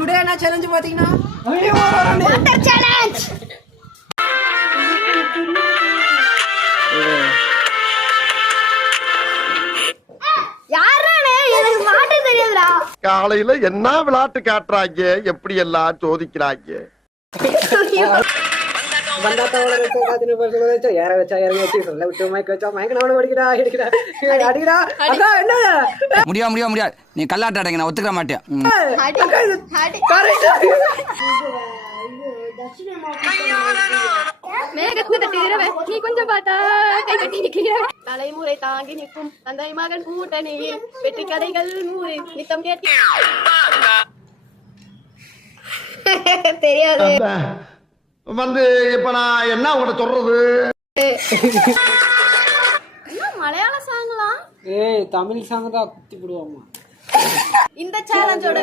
Today என்ன challenge பாத்தீங்கன்னா water challenge. யாரனே எனக்கு மாட்ட தெரியாதுடா. காலையில என்ன விளையாட்டு காட்டுறாங்க, எப்படி எல்லாம் சோதிக்கிறாங்க. பந்தாத்தோட வெச்ச காத்தின பசங்க வெச்ச யார வெச்சா இறங்க வெச்சு சொல்ல விட்டு மைக் வெச்சா மைக் நாவன படிக்கடா அடிக்கடா அடிடா அக்கா என்ன முடியாது நீ கல்லாட்ட அடங்க, நான் ஒத்துக்க மாட்டேன். நீ கொஞ்சம் பார்த்தா கை கட்டி நிக்கிற. தலைமுறை தாங்கி நிற்கும் தந்தை மகன் கூட்டணியில் வெற்றி கதைகள் 100 நித்தம் கேட்க தெரியாது. வந்து இப்ப நான் என்ன உங்கள்ட்ட சொல்றது? மலையாள சாங்லாம் ஏய் தமிழ் சாங் தான் குத்தி போடுவாமா. இந்த சேலஞ்சோட